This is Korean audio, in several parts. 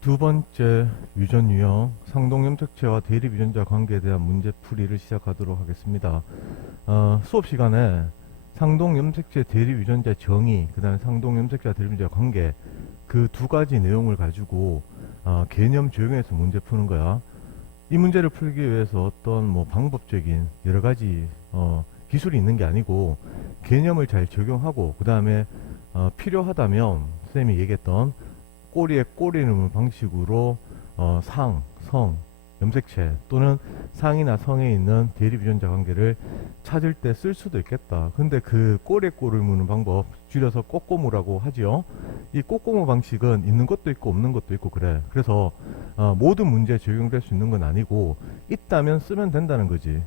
두 번째 유전 유형 상동염색체와 대립 유전자 관계에 대한 문제풀이를 시작하도록 하겠습니다. 수업 시간에 상동염색체 대립 유전자 정의, 그 다음에 상동염색체와 대립 유전자 관계, 그 두 가지 내용을 가지고 개념 적용해서 문제 푸는 거야. 이 문제를 풀기 위해서 어떤 방법적인 여러 가지 기술이 있는 게 아니고 개념을 잘 적용하고, 그 다음에 필요하다면 쌤이 얘기했던 꼬리에 꼬리 넣는 방식으로 상, 성, 염색체 또는 상이나 성에 있는 대립 유전자 관계를 찾을 때 쓸 수도 있겠다. 근데 그 꼬리에 꼬리를 무는 방법, 줄여서 꼬꼬무라고 하지요. 이 꼬꼬무 방식은 있는 것도 있고 없는 것도 있고 그래. 그래서 모든 문제에 적용될 수 있는 건 아니고 있다면 쓰면 된다는 거지.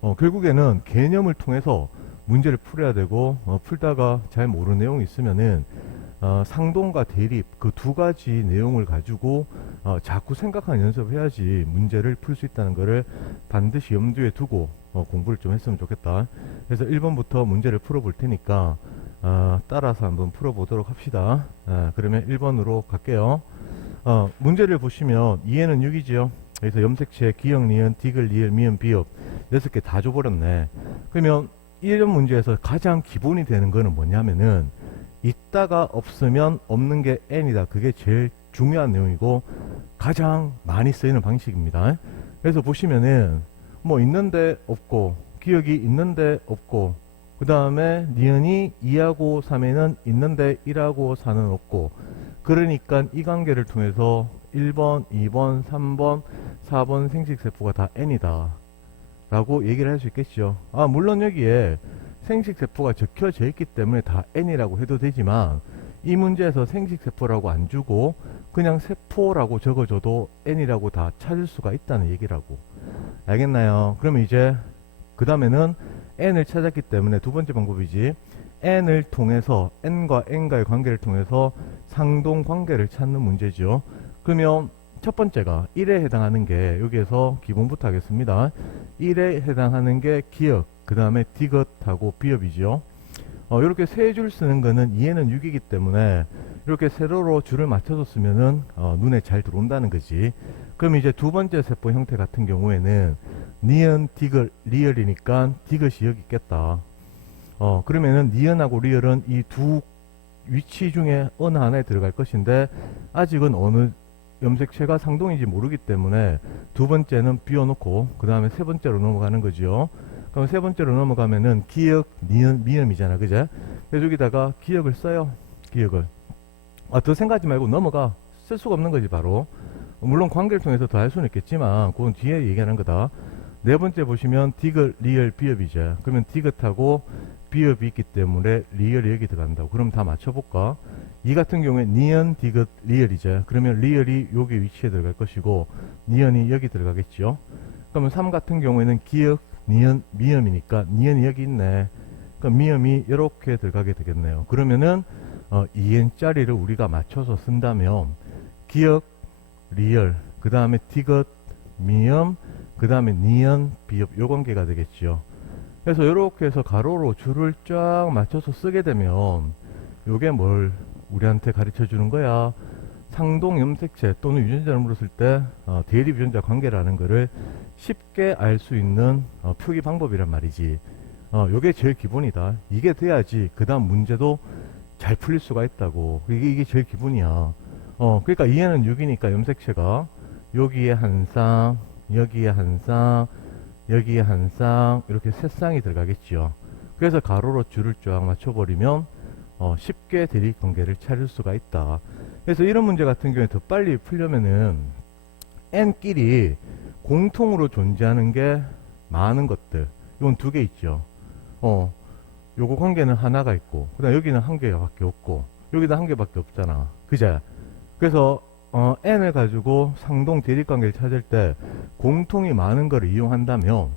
결국에는 개념을 통해서 문제를 풀어야 되고, 풀다가 잘 모르는 내용이 있으면은 상동과 대립 그 두 가지 내용을 가지고 자꾸 생각하는 연습을 해야지 문제를 풀 수 있다는 것을 반드시 염두에 두고 공부를 좀 했으면 좋겠다. 그래서 1번부터 문제를 풀어볼 테니까 따라서 한번 풀어보도록 합시다. 그러면 1번으로 갈게요. 문제를 보시면 2에는 6이지요. 그래서 염색체, 기역, 니은, 디귿, 리을, 미음, 비읍 6개 다 줘버렸네. 그러면 1번 문제에서 가장 기본이 되는 거는 뭐냐면은 있다가 없으면 없는 게 n이다. 그게 제일 중요한 내용이고 가장 많이 쓰이는 방식입니다. 그래서 보시면은 있는데 없고, 기억이 있는데 없고, 그 다음에 니은이 2하고 3에는 있는데 1하고 4는 없고, 그러니까 이 관계를 통해서 1번, 2번, 3번, 4번 생식세포가 다 n이다 라고 얘기를 할 수 있겠죠. 물론 여기에 생식세포가 적혀져 있기 때문에 다 n이라고 해도 되지만 이 문제에서 생식세포라고 안 주고 그냥 세포라고 적어줘도 n이라고 다 찾을 수가 있다는 얘기라고. 알겠나요? 그러면 이제 그 다음에는 n을 찾았기 때문에 두 번째 방법이지, n을 통해서 n과 n과의 관계를 통해서 상동 관계를 찾는 문제죠. 그러면 첫 번째가 1에 해당하는 게, 여기에서 기본부터 하겠습니다. 1에 해당하는 게 기역, 그 다음에 디귿하고 비읍이죠. 이렇게 세 줄 쓰는 거는 2에는 6이기 때문에 이렇게 세로로 줄을 맞춰서 쓰면은 눈에 잘 들어온다는 거지. 그럼 이제 두 번째 세포 형태 같은 경우에는 니은, 디귿, 리을이니까 디귿이 여기 있겠다. 그러면은 니은하고 리을은 이 두 위치 중에 어느 하나에 들어갈 것인데 아직은 어느 염색체가 상동인지 모르기 때문에 두 번째는 비워놓고 그 다음에 세 번째로 넘어가는 거죠. 그럼 세 번째로 넘어가면은 기역, 니은, 미음이잖아, 그제? 그래서 여기다가 기역을 써요. 기역을. 더 생각하지 말고 넘어가. 쓸 수가 없는 거지, 바로. 물론 관계를 통해서 더 할 수는 있겠지만 그건 뒤에 얘기하는 거다. 네 번째 보시면 디귿, 리을, 비읍이죠. 그러면 디귿하고 비읍이 있기 때문에 리을이 여기 들어간다고. 그럼 다 맞춰볼까? 이 같은 경우에 니은, 디귿, 리을이죠. 그러면 리을이 여기 위치에 들어갈 것이고 니은이 여기 들어가겠죠. 그러면 3 같은 경우에는 기역, 니은, 미음이니까 니은이 여기 있네. 그럼 미음이 이렇게 들어가게 되겠네요. 그러면은 2n짜리를 우리가 맞춰서 쓴다면 기역, 리을, 그 다음에 디귿, 미음, 그 다음에 니은, 비읍, 요 관계가 되겠죠. 그래서 이렇게 해서 가로로 줄을 쫙 맞춰서 쓰게 되면 요게 뭘 우리한테 가르쳐 주는 거야? 상동 염색체 또는 유전자를 물었을 때 대립 유전자 관계라는 거를 쉽게 알 수 있는 표기 방법이란 말이지. 요게 제일 기본이다. 이게 돼야지 그 다음 문제도 잘 풀릴 수가 있다고. 이게 제일 기본이야. 그러니까 2에는 6이니까 염색체가 여기에 한 쌍, 여기에 한 쌍, 여기에 한 쌍, 이렇게 세 쌍이 들어가겠죠. 그래서 가로로 줄을 쫙 맞춰버리면 쉽게 대립 관계를 찾을 수가 있다. 그래서 이런 문제 같은 경우에 더 빨리 풀려면은 n끼리 공통으로 존재하는 게 많은 것들, 이건 두 개 있죠. 요거 관계는 하나가 있고, 그 다음 여기는 한 개밖에 없고, 여기도 한 개밖에 없잖아, 그제? 그래서 n을 가지고 상동 대립 관계를 찾을 때 공통이 많은 걸 이용한다면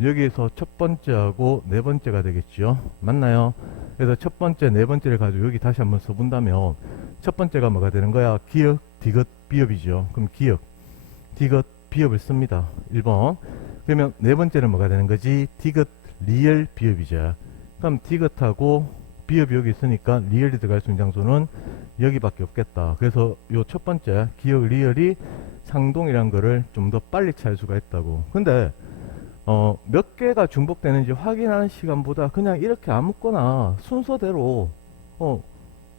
여기에서 첫 번째하고 네 번째가 되겠죠. 맞나요? 그래서 첫 번째, 네 번째를 가지고 여기 다시 한번 써본다면 첫 번째가 뭐가 되는 거야? 기역, 디귿, 비읍이죠. 그럼 기역, 디귿, 비읍을 씁니다. 1번. 그러면 네 번째는 뭐가 되는 거지? 디귿, 리을, 비읍이죠. 그럼 디귿하고 비읍이 여기 있으니까 리얼이 들어갈 수 있는 장소는 여기밖에 없겠다. 그래서 요 첫 번째 기억 리얼이 상동이란 거를 좀 더 빨리 찾을 수가 있다고. 근데 몇 개가 중복되는지 확인하는 시간보다 그냥 이렇게 아무거나 순서대로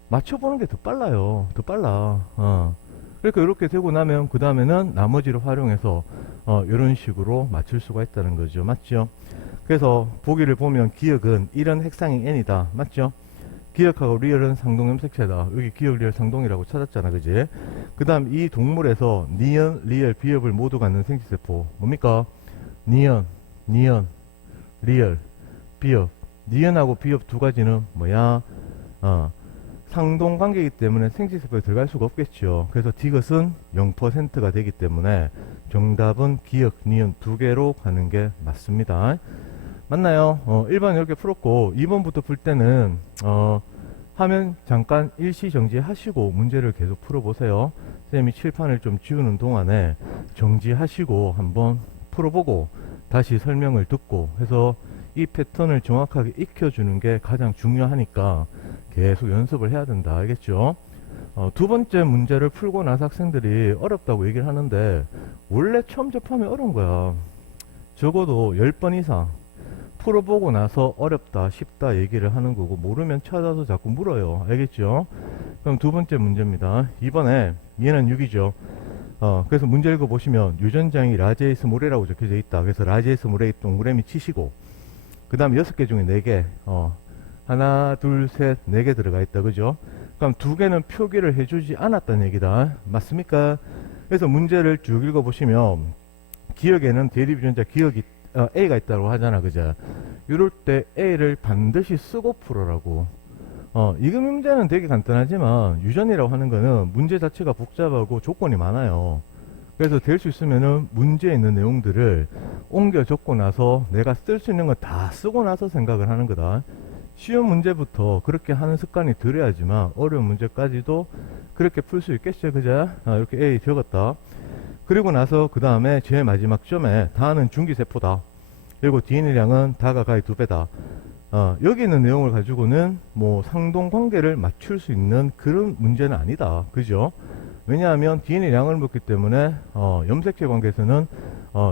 맞춰보는 게 더 빨라요. 더 빨라. 그러니까 이렇게 되고 나면 그 다음에는 나머지를 활용해서 이런 식으로 맞출 수가 있다는 거죠. 맞죠? 그래서 보기를 보면 기억은 이런 핵상이 n이다. 맞죠? 기억하고 리얼은 상동 염색체다. 여기 기억 리얼 상동이라고 찾았잖아. 그지? 그 다음 이 동물에서 니언, 리얼, 비읍을 모두 갖는 생식세포 뭡니까? 니언, 리얼, 비읍. 니언하고 비읍 두 가지는 뭐야? 상동 관계이기 때문에 생식세포에 들어갈 수가 없겠죠. 그래서 디귿은 0%가 되기 때문에 정답은 기억, 니은 두 개로 가는 게 맞습니다. 맞나요? 1번 이렇게 풀었고 2번부터 풀 때는 화면 잠깐 일시 정지하시고 문제를 계속 풀어보세요. 쌤이 칠판을 좀 지우는 동안에 정지하시고 한번 풀어보고 다시 설명을 듣고 해서 이 패턴을 정확하게 익혀주는 게 가장 중요하니까 계속 연습을 해야 된다. 알겠죠? 두 번째 문제를 풀고 나서 학생들이 어렵다고 얘기를 하는데 원래 처음 접하면 어려운 거야. 적어도 10번 이상 풀어보고 나서 어렵다, 쉽다 얘기를 하는 거고 모르면 찾아서 자꾸 물어요. 알겠죠? 그럼 두 번째 문제입니다. 이번에 얘는 6이죠. 그래서 문제 읽어보시면 유전장이 라제이스 모레라고 적혀져 있다. 그래서 라제이스 모레 동그라미 치시고 그 다음에 6개 중에 4개 하나, 둘, 셋, 4개 들어가 있다. 그죠? 그럼 2개는 표기를 해주지 않았다는 얘기다. 맞습니까? 그래서 문제를 쭉 읽어보시면 기억에는 대립유전자 기억이 A가 있다고 하잖아. 그죠? 이럴 때 A를 반드시 쓰고 풀어라고. 이 문제는 되게 간단하지만 유전이라고 하는 거는 문제 자체가 복잡하고 조건이 많아요. 그래서 될 수 있으면은 문제에 있는 내용들을 옮겨 적고 나서 내가 쓸 수 있는 거 다 쓰고 나서 생각을 하는 거다. 쉬운 문제부터 그렇게 하는 습관이 들어야지만 어려운 문제까지도 그렇게 풀 수 있겠죠. 그죠? 이렇게 A 적었다. 그리고 나서 그 다음에 제일 마지막 점에 다는 중기세포다. 그리고 DNA량은 다가 가의 2배다. 여기 있는 내용을 가지고는 뭐 상동관계를 맞출 수 있는 그런 문제는 아니다. 그죠? 왜냐하면 DNA량을 묻기 때문에 염색체 관계에서는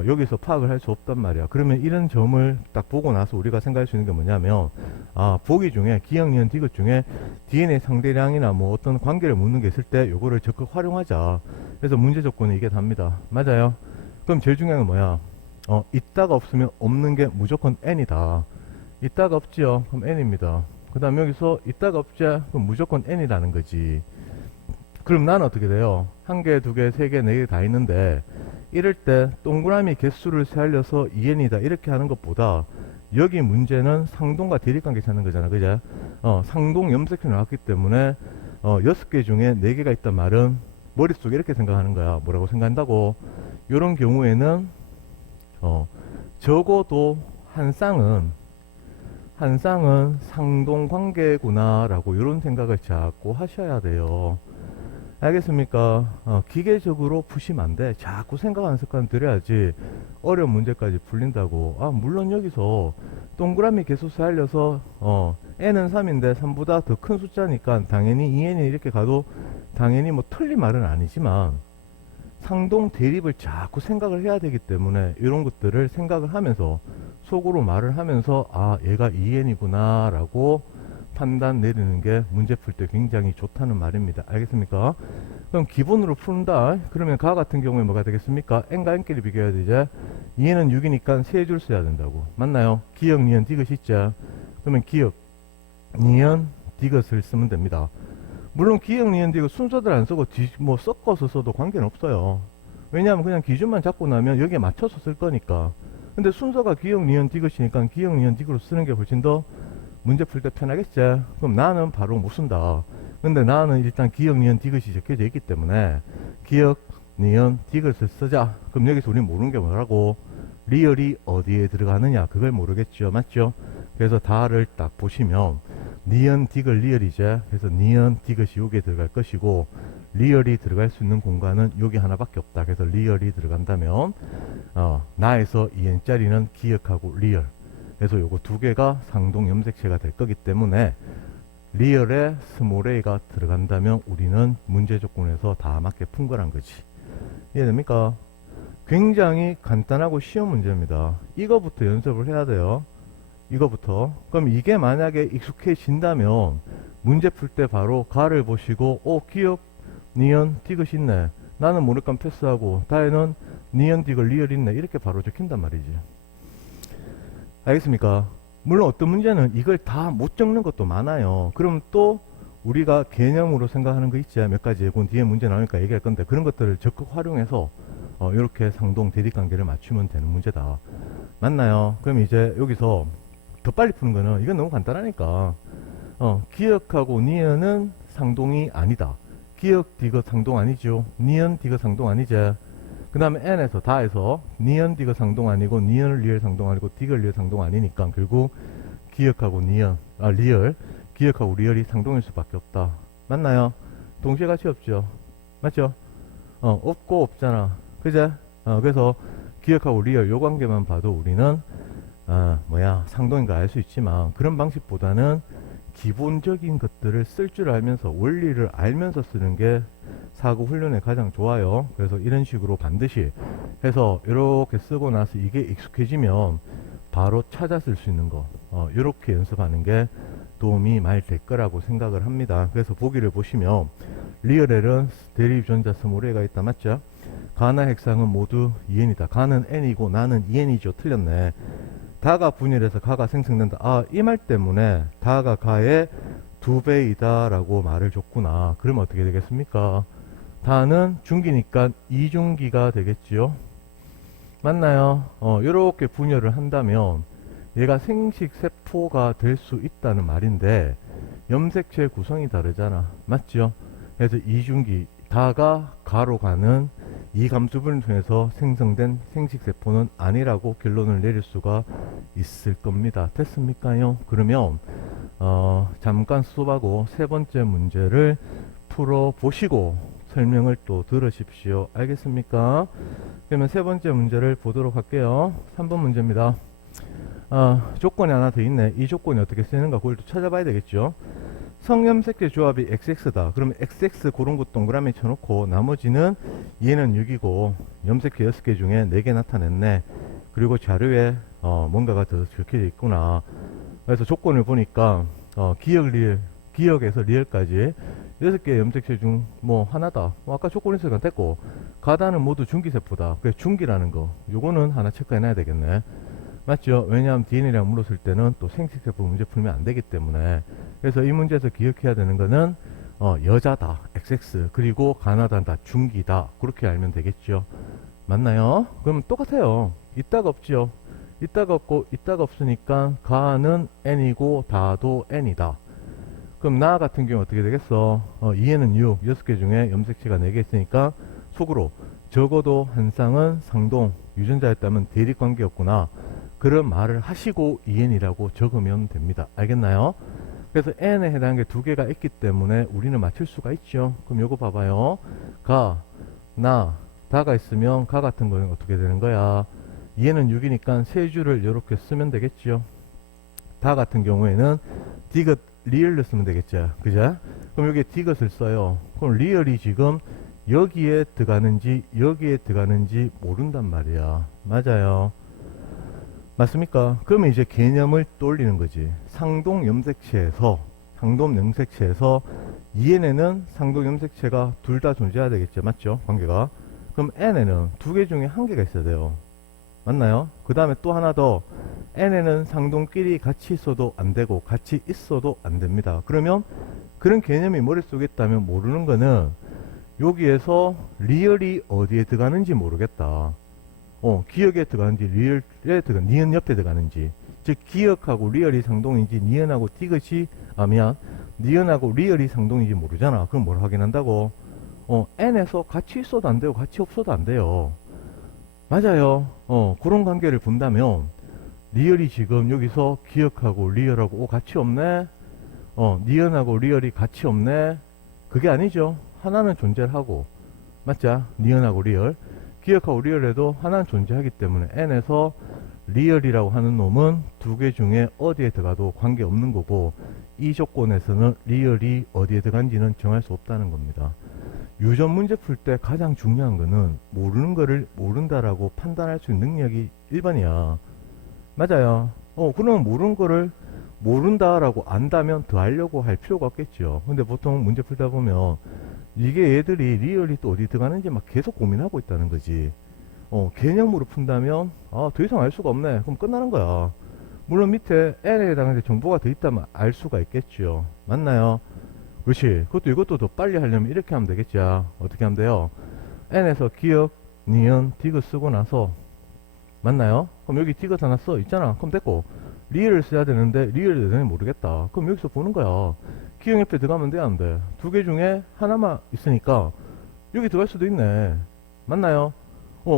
여기서 파악을 할 수 없단 말이야. 그러면 이런 점을 딱 보고 나서 우리가 생각할 수 있는 게 뭐냐면 보기 중에 기억, 니은, 디귿 중에 DNA 상대량이나 뭐 어떤 관계를 묻는 게 있을 때 요거를 적극 활용하자. 그래서 문제 조건은 이게 답니다. 맞아요? 그럼 제일 중요한 건 뭐야? 있다가 없으면 없는 게 무조건 n이다. 있다가 없지요? 그럼 n입니다. 그 다음 여기서 있다가 없지? 그럼 무조건 n이라는 거지. 그럼 나는 어떻게 돼요? 1개, 2개, 3개, 4개 다 있는데 이럴 때 동그라미 개수를 세알려서 2n이다 이렇게 하는 것보다 여기 문제는 상동과 대립관계 찾는 거잖아. 그죠? 상동 염색해 나왔기 때문에 6개 중에 4개가 있단 말은 머릿속에 이렇게 생각하는 거야. 뭐라고 생각한다고? 이런 경우에는 적어도 한 쌍은 상동관계구나 라고 이런 생각을 자꾸 하셔야 돼요. 알겠습니까? 기계적으로 푸시면 안 돼. 자꾸 생각하는 습관 들여야지 어려운 문제까지 풀린다고. 물론 여기서 동그라미 개수수 알려서 n은 3인데 3보다 더 큰 숫자니까 당연히 2n이 이렇게 가도 당연히 뭐 틀린 말은 아니지만 상동 대립을 자꾸 생각을 해야 되기 때문에 이런 것들을 생각을 하면서 속으로 말을 하면서 얘가 2n이구나 라고 판단 내리는 게 문제 풀 때 굉장히 좋다는 말입니다. 알겠습니까? 그럼 기본으로 푼다. 그러면 가 같은 경우에 뭐가 되겠습니까? n과 n끼리 비교해야 되죠. 2n은 6이니까 3줄 써야 된다고. 맞나요? 기억, 니은, 디귿 있죠. 그러면 기억, 니은, 디귿을 쓰면 됩니다. 물론 기억, 니은, 디귿 순서대로 안 쓰고 뭐 섞어서 써도 관계는 없어요. 왜냐하면 그냥 기준만 잡고 나면 여기에 맞춰서 쓸 거니까. 근데 순서가 기억, 니은, 디귿이니까 기억, 니은, 디귿으로 쓰는 게 훨씬 더 문제 풀 때 편하겠지. 그럼 나는 바로 못 쓴다. 근데 나는 일단 기억, 니은, 디귿이 적혀져 있기 때문에 기억, 니은, 디귿을 쓰자. 그럼 여기서 우리는 모르는 게 뭐라고? 리얼이 어디에 들어가느냐 그걸 모르겠죠. 맞죠? 그래서 다를 딱 보시면 니은, 디귿, 리얼이죠. 그래서 니은, 디귿이 여기에 들어갈 것이고 리얼이 들어갈 수 있는 공간은 여기 하나밖에 없다. 그래서 리얼이 들어간다면 나에서 2n짜리는 기억하고 리얼. 그래서 요거 두 개가 상동 염색체가 될 거기 때문에 리얼에 스몰 a가 들어간다면 우리는 문제 조건에서 다 맞게 푼 거란 거지. 이해됩니까? 굉장히 간단하고 쉬운 문제입니다. 이거부터 연습을 해야 돼요. 이거부터. 그럼 이게 만약에 익숙해진다면 문제 풀 때 바로 가를 보시고 기억, 니은, 디귿 있네. 나는 모르니까 패스하고 다에는 니은, 디귿, 리얼 있네. 이렇게 바로 적힌단 말이지. 알겠습니까? 물론 어떤 문제는 이걸 다 못 적는 것도 많아요. 그럼 또 우리가 개념으로 생각하는 거 있지. 몇 가지. 그건 뒤에 문제 나오니까 얘기할 건데 그런 것들을 적극 활용해서 이렇게 상동 대립관계를 맞추면 되는 문제다. 맞나요? 그럼 이제 여기서 더 빨리 푸는 거는 이건 너무 간단하니까 기억하고 니은은 상동이 아니다. 기억 디귿 상동 아니죠. 니은 디귿 상동 아니지. 그 다음에 n에서 다에서 니은 디귿 상동 아니고 니은 리얼 상동 아니고 디귿 리얼 상동 아니니까 결국 기억하고 리얼 기억하고 리얼이 상동일 수밖에 없다. 맞나요? 동시에 가치 없죠. 맞죠? 없고 없잖아. 그제? 그래서 기억하고 리얼 요 관계만 봐도 우리는 상동인가 알 수 있지만 그런 방식보다는 기본적인 것들을 쓸 줄 알면서 원리를 알면서 쓰는 게 사고 훈련에 가장 좋아요. 그래서 이런 식으로 반드시 해서 이렇게 쓰고 나서 이게 익숙해지면 바로 찾아 쓸 수 있는 거 이렇게 연습하는 게 도움이 많이 될 거라고 생각을 합니다. 그래서 보기를 보시면 리얼L은 대립전자 스몰 a가 있다. 맞죠? 가나 핵상은 모두 2n이다. 가는 n이고 나는 2n이죠. 틀렸네. 다가 분열해서 가가 생성된다. 이 말 때문에 다가 가의 2배이다 라고 말을 줬구나. 그러면 어떻게 되겠습니까? 다는 중기니까 2중기가 되겠지요. 맞나요? 이렇게 분열을 한다면 얘가 생식세포가 될 수 있다는 말인데 염색체 구성이 다르잖아. 맞죠? 그래서 2중기 다가 가로 가는 이 감수분을 통해서 생성된 생식세포는 아니라고 결론을 내릴 수가 있을 겁니다. 됐습니까요? 그러면 잠깐 수업하고 세 번째 문제를 풀어보시고 설명을 또 들으십시오. 알겠습니까? 그러면 세 번째 문제를 보도록 할게요. 3번 문제입니다. 조건이 하나 더 있네. 이 조건이 어떻게 쓰이는가 그걸 또 찾아봐야 되겠죠. 성염색체 조합이 XX다. 그러면 XX 그런 거 동그라미 쳐놓고 나머지는 얘는 6이고 염색체 6개 중에 4개 나타냈네. 그리고 자료에 뭔가가 더 적혀져 있구나. 그래서 조건을 보니까 기억에서 리얼까지 6개 염색체 중 뭐 하나다. 아까 조건이 있으니까 됐고 가다는 모두 중기세포다. 그래서 중기라는 거 요거는 하나 체크해놔야 되겠네. 맞죠? 왜냐하면 DNA랑 물었을 때는 또 생식세포 문제 풀면 안 되기 때문에. 그래서 이 문제에서 기억해야 되는 거는 여자다 XX 그리고 가나다다 중기다 그렇게 알면 되겠죠. 맞나요? 그럼 똑같아요. 있다가 없죠. 있다가 없고 있다가 없으니까 가는 N이고 다도 N이다. 그럼 나 같은 경우 어떻게 되겠어? 2에는 6, 6개 중에 염색체가 4개 있으니까 속으로 적어도 한 쌍은 상동 유전자였다면 대립관계였구나. 그런 말을 하시고 2n이라고 적으면 됩니다. 알겠나요? 그래서 n에 해당하는 게 2개가 있기 때문에 우리는 맞출 수가 있죠. 그럼 요거 봐봐요. 가, 나, 다가 있으면 가 같은 거는 어떻게 되는 거야? 2에는 6이니까 세 줄을 이렇게 쓰면 되겠죠. 다 같은 경우에는 디귿 리얼로 쓰면 되겠죠. 그죠? 그럼 여기에 디귿을 써요. 그럼 리얼이 지금 여기에 들어가는지 여기에 들어가는지 모른단 말이야. 맞아요. 맞습니까? 그러면 이제 개념을 떠올리는 거지. 상동 염색체에서 2n에는 상동 염색체가 둘 다 존재해야 되겠죠. 맞죠? 관계가. 그럼 n에는 2개 중에 1개가 있어야 돼요. 맞나요? 그 다음에 또 하나 더 n에는 상동끼리 같이 있어도 안 되고 같이 있어도 안 됩니다. 그러면 그런 개념이 머릿속에 있다면 모르는 거는 여기에서 리얼이 어디에 들어가는지 모르겠다. 기억에 들어가는지 리얼에 들어가는지 니은 옆에 들어가는지 즉 기억하고 리얼이 상동인지 니은하고 디귿이 니은하고 리얼이 상동인지 모르잖아. 그럼 뭘 확인한다고? n에서 같이 있어도 안 되고 같이 없어도 안 돼요. 맞아요. 그런 관계를 본다면 리얼이 지금 여기서 기억하고 리얼하고 같이 없네. 니은하고 리얼이 같이 없네. 그게 아니죠. 하나는 존재를 하고 맞자. 니은하고 리얼 기억하고 리얼에도 하나는 존재하기 때문에 n에서 리얼이라고 하는 놈은 2개 중에 어디에 들어가도 관계없는 거고 이 조건에서는 리얼이 어디에 들어간지는 정할 수 없다는 겁니다. 유전 문제 풀 때 가장 중요한 거는 모르는 거를 모른다라고 판단할 수 있는 능력이 1번이야. 맞아요. 그러면 모르는 거를 모른다라고 안다면 더 하려고 할 필요가 없겠죠. 근데 보통 문제 풀다 보면 이게 얘들이 리얼이 또 어디 들어가는지 막 계속 고민하고 있다는 거지. 개념으로 푼다면 더 이상 알 수가 없네. 그럼 끝나는 거야. 물론 밑에 n에 해당하는 정보가 더 있다면 알 수가 있겠죠. 맞나요? 그렇지. 그것도 이것도 더 빨리 하려면 이렇게 하면 되겠죠. 어떻게 하면 돼요? n에서 기억, 니은, 디귿 쓰고 나서 맞나요? 그럼 여기 디귿 하나 써 있잖아. 그럼 됐고 리얼을 써야 되는데 리얼이 되는지 모르겠다. 그럼 여기서 보는 거야. 기억 옆에 들어가면 돼, 안 돼? 두 개 중에 하나만 있으니까 여기 들어갈 수도 있네. 맞나요?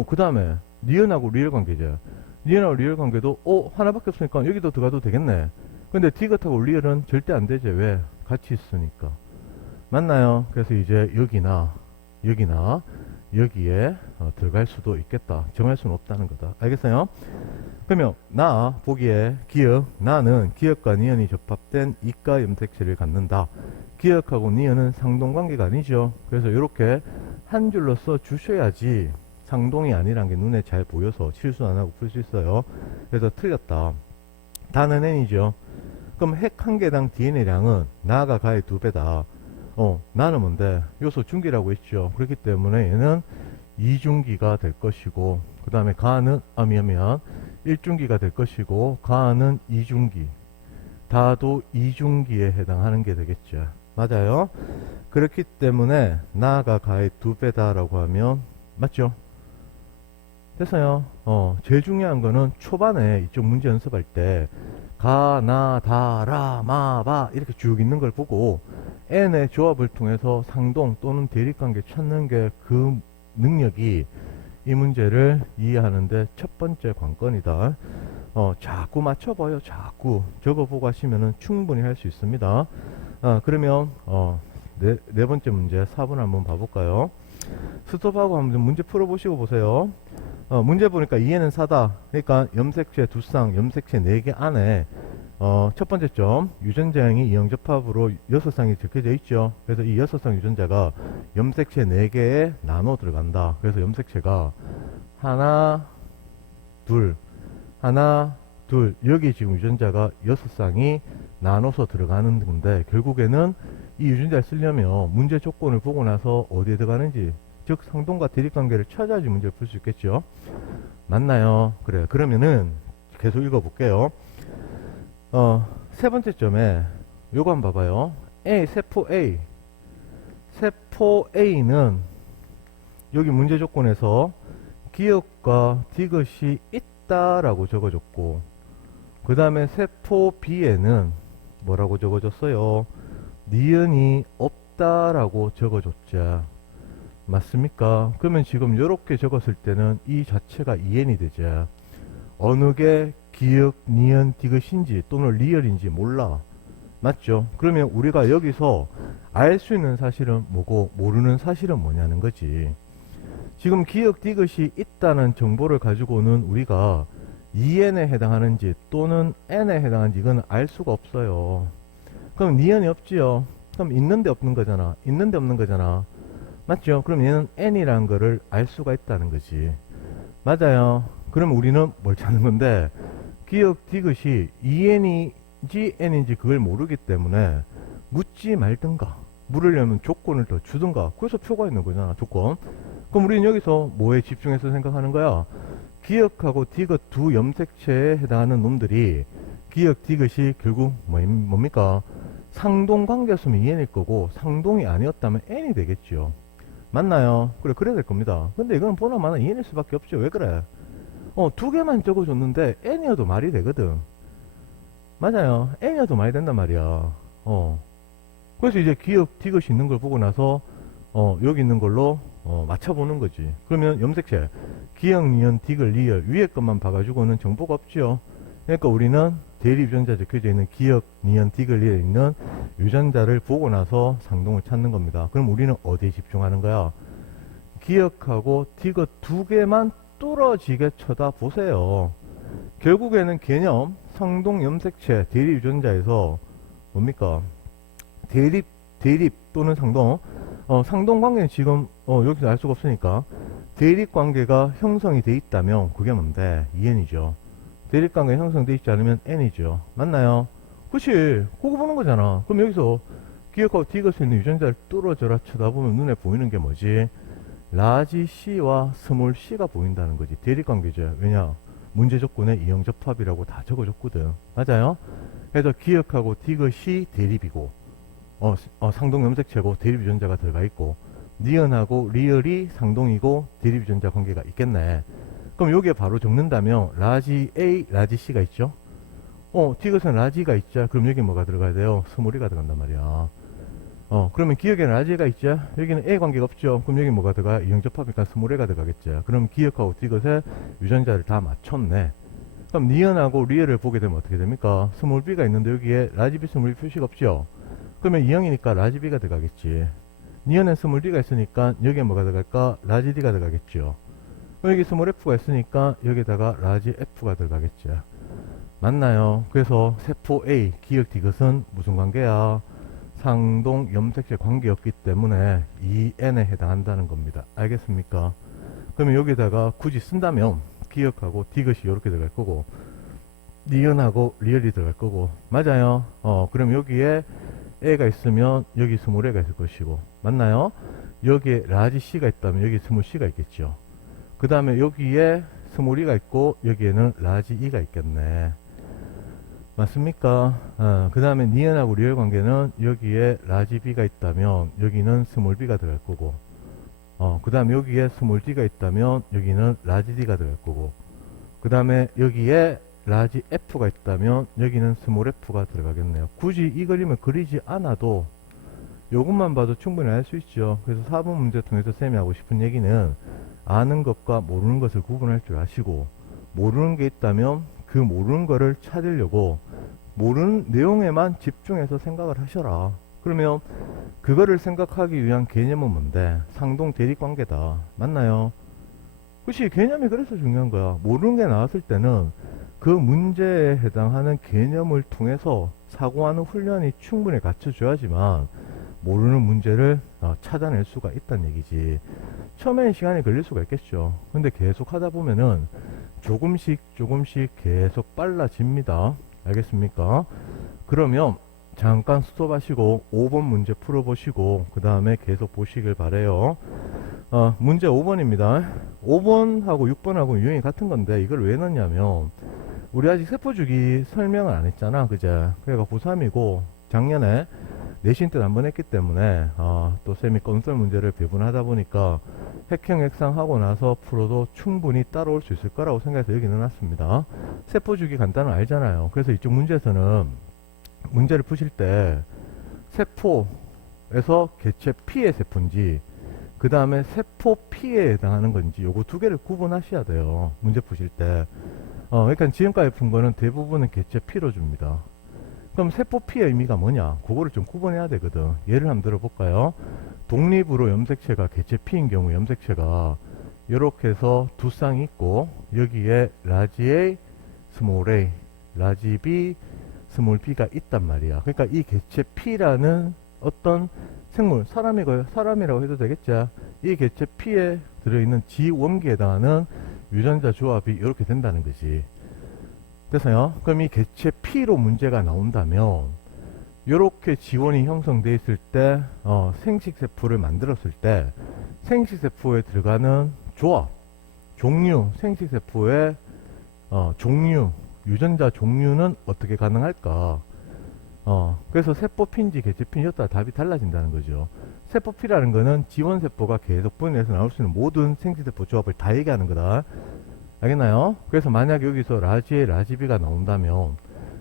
그 다음에 니은하고 리얼 관계죠. 니은하고 리얼 관계도 하나밖에 없으니까 여기도 들어가도 되겠네. 근데 디귿하고 리얼은 절대 안 되지. 왜? 같이 있으니까. 맞나요? 그래서 이제 여기나 여기에 들어갈 수도 있겠다. 정할 수는 없다는 거다. 알겠어요? 그러면 나 보기에 기억, 나는 기억과 니은이 접합된 이가 염색체를 갖는다. 기억하고 니은은 상동관계가 아니죠. 그래서 이렇게 한 줄로 써 주셔야지 상동이 아니란 게 눈에 잘 보여서 실수 안 하고 풀 수 있어요. 그래서 틀렸다. 다는 n이죠. 그럼 핵 한 개당 DNA량은 나가 가의 2배다. 나는 뭔데? 요소 중기라고 했죠. 그렇기 때문에 얘는 2중기가 될 것이고, 그 다음에 가는, 미안, 1중기가 될 것이고, 가는 2중기. 다도 2중기에 해당하는 게 되겠죠. 맞아요? 그렇기 때문에 나가 가의 2배다라고 하면, 맞죠? 됐어요. 제일 중요한 거는 초반에 이쪽 문제 연습할 때, 가, 나, 다, 라, 마, 바 이렇게 쭉 있는 걸 보고 n의 조합을 통해서 상동 또는 대립관계 찾는 게 그 능력이 이 문제를 이해하는데 첫 번째 관건이다. 자꾸 맞춰봐요. 자꾸 적어보고 하시면은 충분히 할 수 있습니다. 그러면 네 번째 문제 4번 한번 봐볼까요? 스톱하고 한번 문제 풀어보시고 보세요. 문제 보니까 이해는 사다. 그러니까 염색체 2쌍, 염색체 4개 안에 첫 번째 점 유전자형이 이형접합으로 6쌍이 적혀져 있죠. 그래서 이 6쌍 유전자가 염색체 4개에 나눠 들어간다. 그래서 염색체가 하나, 둘, 하나, 둘 여기 지금 유전자가 6쌍이 나눠서 들어가는 건데 결국에는 이 유전자를 쓰려면 문제 조건을 보고 나서 어디에 들어가는지 즉 상동과 대립관계를 찾아야지 문제를 풀 수 있겠죠. 맞나요? 그래. 그러면은 계속 읽어볼게요. 세 번째 점에 요거 한번 봐봐요. 세포 A는 여기 문제 조건에서 기억과 디귿이 있다라고 적어줬고 그 다음에 세포 B에는 뭐라고 적어줬어요? 니은이 없다라고 적어줬죠. 맞습니까? 그러면 지금 이렇게 적었을 때는 이 자체가 EN이 되죠. 어느 게 기억, 니은, 디귿인지 또는 리얼인지 몰라. 맞죠? 그러면 우리가 여기서 알 수 있는 사실은 뭐고 모르는 사실은 뭐냐는 거지. 지금 기억, 디귿이 있다는 정보를 가지고는 우리가 EN에 해당하는지 또는 N에 해당하는지 이건 알 수가 없어요. 그럼 니은이 없지요. 그럼 있는데 없는 거잖아. 있는데 없는 거잖아. 맞죠? 그럼 얘는 n이라는 거를 알 수가 있다는 거지. 맞아요. 그럼 우리는 뭘 찾는 건데 기억 디귿이 en인지 n인지 그걸 모르기 때문에 묻지 말든가 물으려면 조건을 더 주든가 그래서 표가 있는 거잖아. 조건. 그럼 우리는 여기서 뭐에 집중해서 생각하는 거야? 기억하고 디귿 두 염색체에 해당하는 놈들이 기억 디귿이 결국 뭡니까? 상동관계였으면 en일 거고 상동이 아니었다면 n이 되겠죠. 맞나요? 그래야 될 겁니다. 근데 이건 보나마나 en일 수밖에 없죠. 왜 그래? 두 개만 적어줬는데 n이어도 말이 되거든. 맞아요. n이어도 말이 된단 말이야. 그래서 이제 기억 디귿이 있는 걸 보고 나서 여기 있는 걸로 맞춰보는 거지. 그러면 염색체 기억, 니은, 디귿, 리얼 위에 것만 봐가지고는 정보가 없죠. 그러니까 우리는 대립 유전자 적혀져 있는 기억, 니은, 디귿, 리얼에 있는 유전자를 보고 나서 상동을 찾는 겁니다. 그럼 우리는 어디에 집중하는 거야? 기억하고 디귿 두 개만 뚫어지게 쳐다보세요. 결국에는 개념 상동 염색체 대립 유전자에서 뭡니까? 대립 또는 상동. 상동 관계는 지금 여기서 알 수가 없으니까 대립 관계가 형성이 돼 있다면 그게 뭔데? 2n이죠. 대립 관계가 형성돼 있지 않으면 n이죠. 맞나요? 그치? 그거 보는 거잖아. 그럼 여기서 기억하고 디귿에 있는 유전자를 뚫어져라 쳐다보면 눈에 보이는 게 뭐지? 라지 C와 스몰 C가 보인다는 거지. 대립 관계죠. 왜냐? 문제 조건에 이형 접합이라고 다 적어줬거든. 맞아요? 그래서 기억하고 디귿이 대립이고, 상동 염색체고 대립 유전자가 들어가 있고, 니은하고 리을이 상동이고 대립 유전자 관계가 있겠네. 그럼 여기에 바로 적는다면 라지 A, 라지 C가 있죠? 디귿은 라지가 있죠? 그럼 여기 뭐가 들어가야 돼요? 스몰이가 들어간단 말이야. 그러면 기억에는 라지가 있죠? 여기는 A 관계가 없죠? 그럼 여기 뭐가 들어가? 이형접합이니까 스몰 A가 들어가겠죠? 그럼 기억하고 디귿에 유전자를 다 맞췄네. 그럼 니은하고 리을을 보게 되면 어떻게 됩니까? 스몰 B가 있는데 여기에 라지 B, 스몰 B 표시가 없죠? 그러면 이형이니까 라지 B가 들어가겠지. 니은에 스몰 D가 있으니까 여기에 뭐가 들어갈까? 라지 D가 들어가겠죠. 여기 스몰 F가 있으니까 여기다가 라지 F가 들어가겠죠. 맞나요? 그래서 세포 A, 기억 디귿은 무슨 관계야? 상동 염색체 관계였기 때문에 2n에 해당한다는 겁니다. 알겠습니까? 그러면 여기다가 굳이 쓴다면 기억하고 디귿이 이렇게 들어갈 거고 니은하고 리얼이 들어갈 거고 맞아요? 그럼 여기에 A가 있으면 여기 스몰 A가 있을 것이고 맞나요? 여기에 라지 C가 있다면 여기 스몰 C가 있겠죠. 그 다음에 여기에 스몰 E가 있고 여기에는 라지 E가 있겠네. 맞습니까? 그 다음에 니은하고 리얼 관계는 여기에 라지 B가 있다면 여기는 스몰 B가 들어갈 거고 그 다음에 여기에 스몰 D가 있다면 여기는 라지 D가 들어갈 거고 그 다음에 여기에 라지 F가 있다면 여기는 스몰 F가 들어가겠네요. 굳이 이 그림을 그리지 않아도 요것만 봐도 충분히 알 수 있죠. 그래서 4번 문제 통해서 쌤이 하고 싶은 얘기는 아는 것과 모르는 것을 구분할 줄 아시고 모르는 게 있다면 그 모르는 거를 찾으려고 모르는 내용에만 집중해서 생각을 하셔라. 그러면 그거를 생각하기 위한 개념은 뭔데? 상동 대립 관계다. 맞나요? 그치, 개념이 그래서 중요한 거야. 모르는 게 나왔을 때는 그 문제에 해당하는 개념을 통해서 사고하는 훈련이 충분히 갖춰져야지만 모르는 문제를 찾아낼 수가 있다는 얘기지. 처음에는 시간이 걸릴 수가 있겠죠. 근데 계속 하다 보면은 조금씩 계속 빨라집니다. 알겠습니까? 그러면 잠깐 스톱하시고 5번 문제 풀어보시고 그 다음에 계속 보시길 바래요. 문제 5번입니다. 5번하고 6번하고 유형이 같은 건데 이걸 왜 넣냐면 우리 아직 세포주기 설명을 안 했잖아. 그제? 그러니까 고3이고 작년에 내신 때 한번 했기 때문에 또 쌤이 건설 문제를 배분하다 보니까 핵형 핵상하고 나서 풀어도 충분히 따라올 수 있을 거라고 생각해서 여기 넣어놨습니다. 세포주기 간단은 알잖아요. 그래서 이쪽 문제에서는 문제를 푸실 때 세포에서 개체 P의 세포인지 그 다음에 세포 P에 해당하는 건지 요거 두 개를 구분하셔야 돼요. 문제 푸실 때. 그러니까 지금까지 푼 거는 대부분은 개체 P로 줍니다. 그럼 세포 P의 의미가 뭐냐? 그거를 좀 구분해야 되거든. 예를 한번 들어볼까요? 독립으로 염색체가 개체 P인 경우 염색체가 이렇게 해서 두 쌍이 있고 여기에 라지 A, 스몰 a, 라지 B, 스몰 b가 있단 말이야. 그러니까 이 개체 P라는 어떤 생물, 사람이라고 해도 되겠죠. 이 개체 P에 들어있는 지원기에 해당하는 유전자 조합이 이렇게 된다는 거지. 그래서요, 그럼 이 개체 P로 문제가 나온다면 이렇게 지원이 형성되어 있을 때 생식세포를 만들었을 때 생식세포에 들어가는 조합, 종류, 생식세포의 종류, 유전자 종류는 어떻게 가능할까? 그래서 세포피인지 개체피인지 따라 답이 달라진다는 거죠. 세포피라는 거는 지원세포가 계속 분해해서 나올 수 있는 모든 생식세포 조합을 다 얘기하는 거다. 알겠나요? 그래서 만약 여기서 라지 A, 라지 B가 나온다면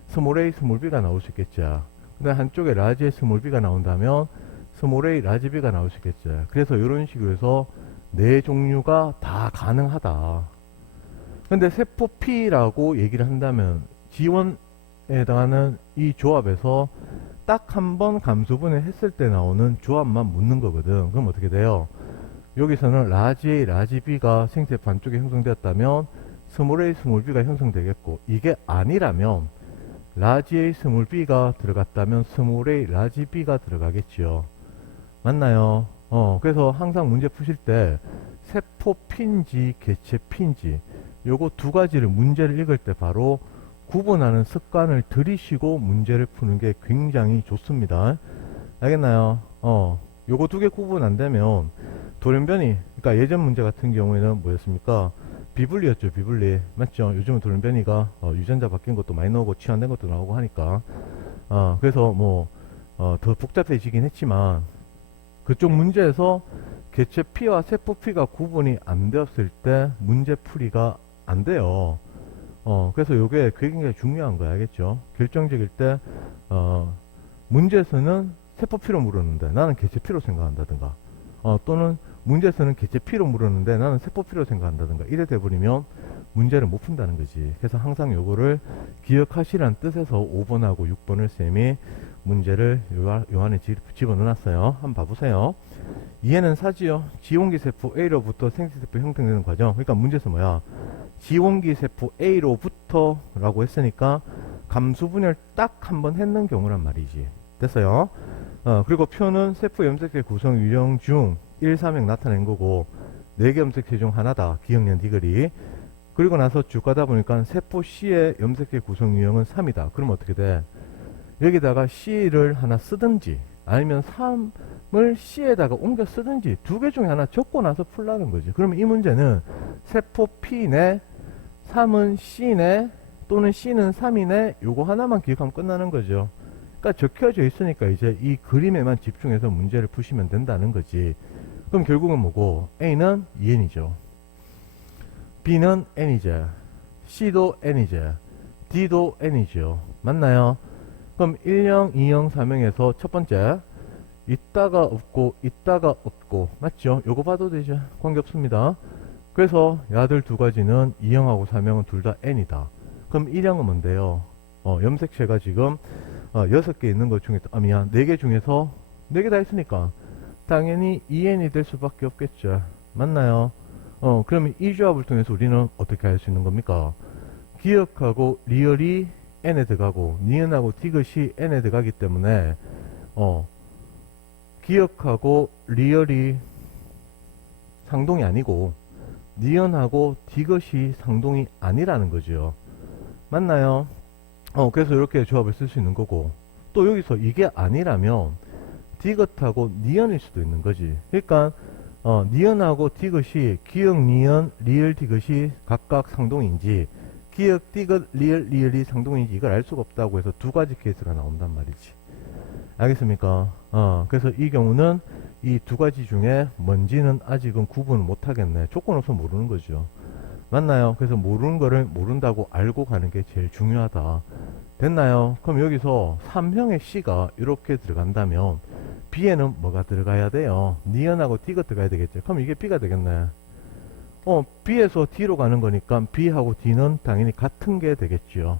스몰 a, 스몰 b가 나올 수 있겠죠. 근데 한쪽에 라지 A, 스몰 b가 나온다면 스몰 a, 라지 B가 나올 수 있겠죠. 그래서 이런 식으로 해서 네 종류가 다 가능하다. 근데 세포 P라고 얘기를 한다면 지원에 해당하는 이 조합에서 딱 한 번 감수분해 했을 때 나오는 조합만 묻는 거거든. 그럼 어떻게 돼요? 여기서는 라지 A, 라지 B가 생세포 안쪽에 형성되었다면 스몰 a, 스몰 b가 형성되겠고 이게 아니라면 라지 A 스몰 B가 들어갔다면 스몰 A 라지 B가 들어가겠죠. 맞나요? 그래서 항상 문제 푸실 때 세포 P인지 개체 P인지 요거 두 가지를 문제를 읽을 때 바로 구분하는 습관을 들이시고 문제를 푸는 게 굉장히 좋습니다. 알겠나요? 요거 두 개 구분 안 되면 돌연변이, 그러니까 예전 문제 같은 경우에는 뭐였습니까? 비분리였죠, 비분리. 맞죠? 요즘은 돌연변이가 유전자 바뀐 것도 많이 나오고 치환된 것도 나오고 하니까 그래서 뭐 더 복잡해지긴 했지만 그쪽 문제에서 개체 P와 세포 P가 구분이 안 되었을 때 문제 풀이가 안 돼요. 그래서 요게 굉장히 중요한 거야, 알겠죠? 결정적일 때 문제에서는 세포 P로 물었는데 나는 개체 P로 생각한다든가 또는 문제에서는 개체 P로 물었는데 나는 세포 P로 생각한다든가 이래 돼버리면 문제를 못 푼다는 거지. 그래서 항상 요거를 기억하시라는 뜻에서 5번하고 6번을 쌤이 문제를 요 안에 집어넣어놨어요. 한번 봐보세요. 이해는 사지요. 지원기 세포 A로부터 생체세포 형성되는 과정. 그러니까 문제에서 뭐야? 지원기 세포 A로부터 라고 했으니까 감수분열 딱 한 번 했는 경우란 말이지. 됐어요? 그리고 표는 세포 염색체 구성 유형 중 1, 3형 나타낸 거고 4개 염색체 중 하나다. 기억년 디그리. 그리고 나서 쭉 가다 보니까 세포 C의 염색체 구성 유형은 3이다. 그럼 어떻게 돼? 여기다가 C를 하나 쓰든지 아니면 3을 C에다가 옮겨 쓰든지 두 개 중에 하나 적고 나서 풀라는 거지. 그러면 이 문제는 세포 P네 3은 C네 또는 C는 3이네 요거 하나만 기억하면 끝나는 거죠. 그러니까 적혀져 있으니까 이제 이 그림에만 집중해서 문제를 푸시면 된다는 거지. 그럼 결국은 뭐고? A는 2n이죠. B는 n이죠. C도 n이죠. D도 n이죠. 맞나요? 그럼 1형, 2형, 3형에서 첫 번째 있다가 없고 있다가 없고 맞죠? 요거 봐도 되죠. 관계없습니다. 그래서 야들 두 가지는 2형하고 3형은 둘 다 n이다. 그럼 1형은 뭔데요? 염색체가 지금 6개 있는 것 중에 4개 중에서 4개 다 있으니까 당연히 2n이 될 수밖에 없겠죠. 맞나요? 그러면 이 조합을 통해서 우리는 어떻게 할 수 있는 겁니까? 기억하고 리얼이 n에 들어가고 니은하고 디귿이 n에 들어가기 때문에 기억하고 리얼이 상동이 아니고 니은하고 디귿이 상동이 아니라는 거죠. 맞나요? 그래서 이렇게 조합을 쓸 수 있는 거고 또 여기서 이게 아니라면 디귿하고 니은일 수도 있는 거지. 그러니까 니은하고 디귿이 기억 니은 리얼 디귿이 각각 상동인지 기억 디귿 리얼 리얼이 상동인지 이걸 알 수가 없다고 해서 두 가지 케이스가 나온단 말이지. 알겠습니까? 그래서 이 경우는 이 두 가지 중에 뭔지는 아직은 구분을 못 하겠네. 조건 없어 모르는 거죠. 맞나요? 그래서 모르는 거를 모른다고 알고 가는 게 제일 중요하다. 됐나요? 그럼 여기서 3형의 C가 이렇게 들어간다면 B에는 뭐가 들어가야 돼요? 니은하고 D가 들어가야 되겠죠. 그럼 이게 B가 되겠네. B에서 D로 가는 거니까 B하고 D는 당연히 같은 게 되겠죠.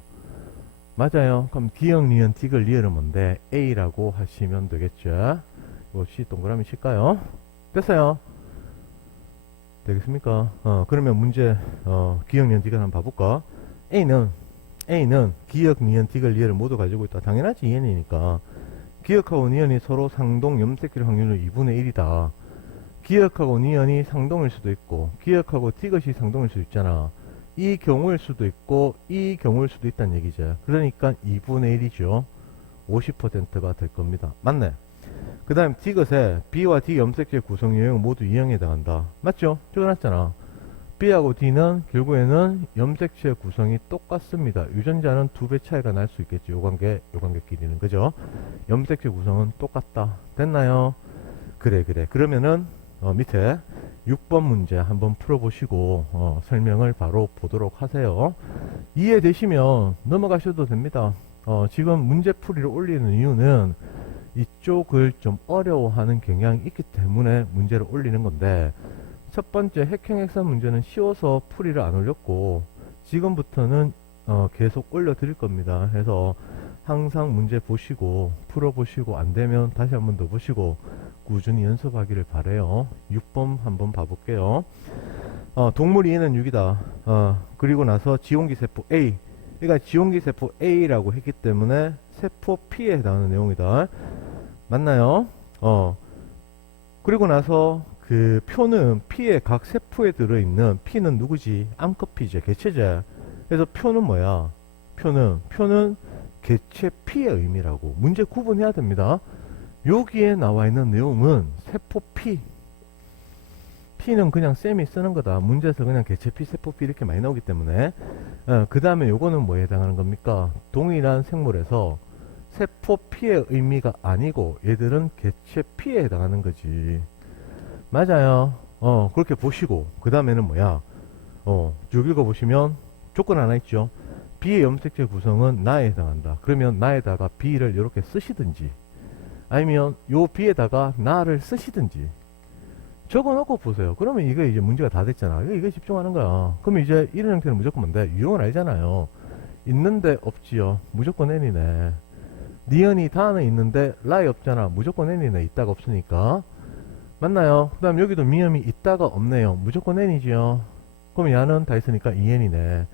맞아요. 그럼 기억 니은 디귿 리얼은 뭔데? A라고 하시면 되겠죠. 이거 C 동그라미 칠까요? 됐어요. 되겠습니까? 그러면 문제 기억 니은 디귿 한번 봐볼까? A는 기억 니은 디귿 리얼을 모두 가지고 있다. 당연하지. 2n이니까 기억하고 니은이 서로 상동 염색킬 확률은 2분의 1이다. 기억하고 니은이 상동일 수도 있고 기억하고 디귿이 상동일 수도 있잖아. 이 경우일 수도 있고 이 경우일 수도 있다는 얘기죠. 그러니까 2분의 1이죠. 50%가 될 겁니다. 맞네. 그 다음 디귿에 B와 D 염색체 구성 유형은 모두 2형에 해당한다. 맞죠? 적어놨잖아. B하고 D는 결국에는 염색체 구성이 똑같습니다. 유전자는 2배 차이가 날 수 있겠죠. 요 관계끼리는. 그죠? 염색체 구성은 똑같다. 됐나요? 그래. 그러면은 밑에 6번 문제 한번 풀어보시고 설명을 바로 보도록 하세요. 이해되시면 넘어가셔도 됩니다. 지금 문제풀이를 올리는 이유는 이쪽을 좀 어려워하는 경향이 있기 때문에 문제를 올리는 건데 첫 번째 핵형액선 문제는 쉬워서 풀이를 안 올렸고 지금부터는 계속 올려드릴 겁니다. 해서 항상 문제 보시고 풀어보시고 안되면 다시 한번 더 보시고 꾸준히 연습하기를 바래요. 6번 한번 봐볼게요. 동물 2는 6이다. 그리고 나서 지원기 세포 A 그러니까 지용기 세포 A라고 했기 때문에 세포 P에 해당하는 내용이다. 맞나요? 그리고 나서 그 표는 P의 각 세포에 들어있는 P는 누구지? 암컷피지, 개체제. 그래서 표는 뭐야? 표는 개체 P의 의미라고. 문제 구분해야 됩니다. 여기에 나와 있는 내용은 세포 P. P는 그냥 쌤이 쓰는 거다. 문제에서 그냥 개체 P, 세포 P 이렇게 많이 나오기 때문에. 그 다음에 요거는 뭐에 해당하는 겁니까? 동일한 생물에서 세포 P의 의미가 아니고 얘들은 개체 P에 해당하는 거지. 맞아요. 그렇게 보시고 그 다음에는 뭐야? 쭉 읽어보시면 조건 하나 있죠. B의 염색체 구성은 나에 해당한다. 그러면 나에다가 B를 이렇게 쓰시든지 아니면 요 B에다가 나를 쓰시든지 적어놓고 보세요. 그러면 이거 이제 문제가 다 됐잖아. 이거 집중하는 거야. 그러면 이제 이런 형태는 무조건 뭔데? 유형을 알잖아요. 있는데 없지요. 무조건 N이네. 니은이 다는 있는데 라이 없잖아. 무조건 N이네. 있다가 없으니까. 맞나요? 그 다음 여기도 미음이 있다가 없네요. 무조건 N이지요. 그럼 얘는 다 있으니까 2N이네.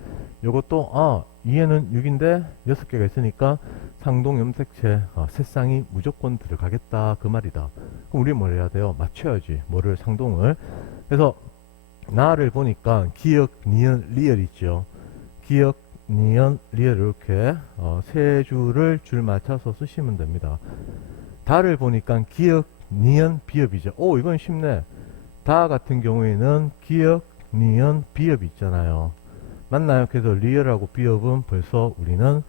요것도 2N은 6인데 6개가 있으니까 상동 염색체 세 쌍이 무조건 들어가겠다 그 말이다. 그럼 우리 뭘 해야 돼요? 맞춰야지. 뭐를? 상동을. 그래서 나를 보니까 기역, 니은, 리얼 있죠. 기역, 니은, 리얼 이렇게 세 줄을 줄 맞춰서 쓰시면 됩니다. 다를 보니까 기역, 니은, 비읍이죠. 오, 이건 쉽네. 다 같은 경우에는 기역, 니은, 비읍이 있잖아요. 맞나요? 그래서 리얼하고 비읍은 벌써 우리는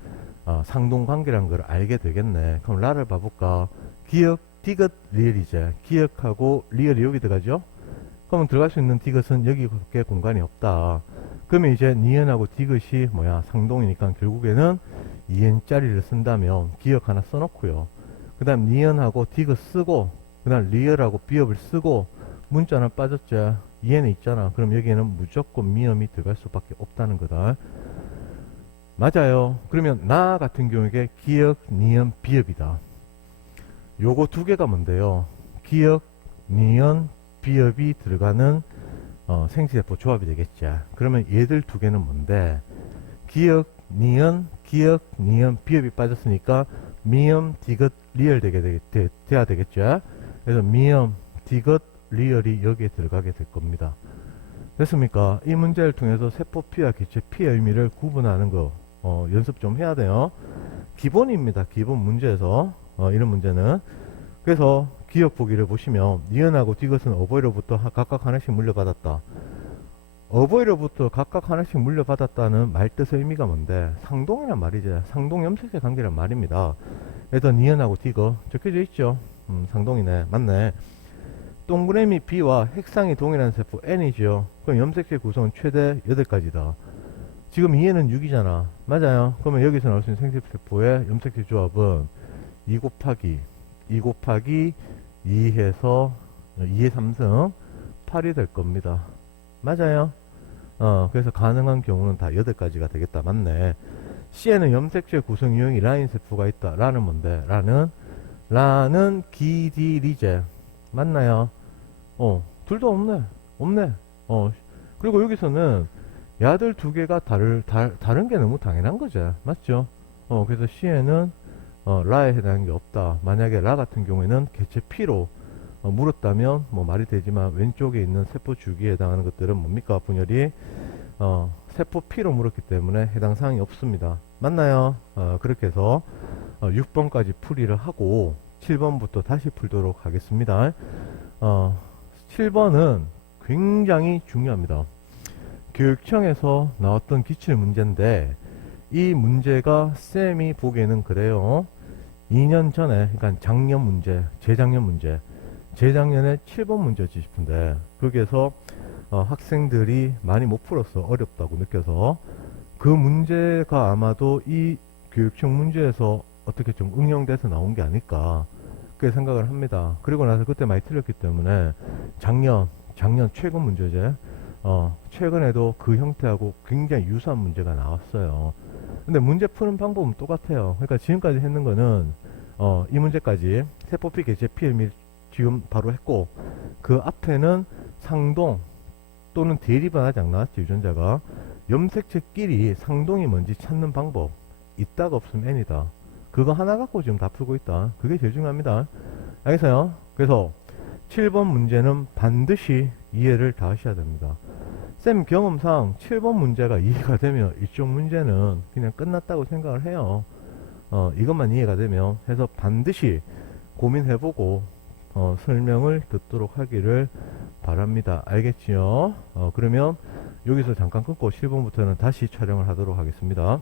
상동관계라는 걸 알게 되겠네. 그럼 라를 봐볼까? 기역, 디귿, 리얼이제. 기역하고 리얼이 여기 들어가죠? 그러면 들어갈 수 있는 디귿은 여기밖에 공간이 없다. 그러면 이제 니은하고 디귿이 뭐야? 상동이니까 결국에는 2n짜리를 쓴다면 기역 하나 써놓고요. 그 다음 니은하고 디귿 쓰고 그 다음 리얼하고 비읍을 쓰고 문자는 빠졌죠. 2n에 있잖아. 그럼 여기에는 무조건 미음이 들어갈 수밖에 없다는 거다. 맞아요. 그러면 나 같은 경우에 기역, 니은, 비읍이다. 요거 두 개가 뭔데요? 기역, 니은, 비읍이 들어가는 생지세포 조합이 되겠죠. 그러면 얘들 두 개는 뭔데? 기역, 니은, 비읍이 빠졌으니까 미음, 디귿, 리얼 돼야 되겠죠. 그래서 미음, 디귿, 리얼이 여기에 들어가게 될 겁니다. 됐습니까? 이 문제를 통해서 세포 P와 개체 P의 의미를 구분하는 거 연습 좀 해야 돼요. 기본입니다. 기본 문제에서 이런 문제는. 그래서 기억 보기를 보시면 니은하고 디귿은 어버이로부터 각각 하나씩 물려받았다. 어버이로부터 각각 하나씩 물려받았다는 말 뜻의 의미가 뭔데? 상동이란 말이지. 상동 염색체 관계란 말입니다. 일단 니은하고 디귿 적혀져 있죠. 상동이네. 맞네. 동그라미 B와 핵상이 동일한 세포 N이죠. 그럼 염색체 구성은 최대 8가지다. 지금 2에는 6이잖아. 맞아요. 그러면 여기서 나올 수 있는 생체세포의 염색체 조합은 2 곱하기 2해서 2의 3승 8이 될 겁니다. 맞아요. 그래서 가능한 경우는 다 8가지가 되겠다. 맞네. C에는 염색체 구성 유형이 라인 세포가 있다. 라는 뭔데? 라는 기디리제. 맞나요? 둘도 없네. 그리고 여기서는 야들 두 개가 다른 게 너무 당연한 거죠. 맞죠? 그래서 C에는 라에 해당하는 게 없다. 만약에 라 같은 경우에는 개체 P로 물었다면 뭐 말이 되지만 왼쪽에 있는 세포 주기에 해당하는 것들은 뭡니까? 분열이 세포 P로 물었기 때문에 해당 사항이 없습니다. 맞나요? 그렇게 해서 6번까지 풀이를 하고 7번부터 다시 풀도록 하겠습니다. 7번은 굉장히 중요합니다. 교육청에서 나왔던 기출 문제인데 이 문제가 쌤이 보기에는 그래요. 2년 전에, 그러니까 작년 문제, 재작년 문제, 재작년에 7번 문제였지 싶은데 거기에서 학생들이 많이 못 풀었어. 어렵다고 느껴서 그 문제가 아마도 이 교육청 문제에서 어떻게 좀 응용돼서 나온 게 아닐까 그렇게 생각을 합니다. 그리고 나서 그때 많이 틀렸기 때문에 작년 최근 문제제 최근에도 그 형태하고 굉장히 유사한 문제가 나왔어요. 근데 문제 푸는 방법은 똑같아요. 그러니까 지금까지 했는 거는 이 문제까지 세포피 개체 P의 지금 바로 했고 그 앞에는 상동 또는 대립은 아직 안 나왔지 유전자가. 염색체끼리 상동이 뭔지 찾는 방법. 있다가 없으면 n이다. 그거 하나 갖고 지금 다 풀고 있다. 그게 제일 중요합니다. 알겠어요? 그래서 7번 문제는 반드시 이해를 다 하셔야 됩니다. 쌤 경험상 7번 문제가 이해가 되면 이쪽 문제는 그냥 끝났다고 생각을 해요. 이것만 이해가 되면 해서 반드시 고민해보고 설명을 듣도록 하기를 바랍니다. 알겠지요? 그러면 여기서 잠깐 끊고 7번부터는 다시 촬영을 하도록 하겠습니다.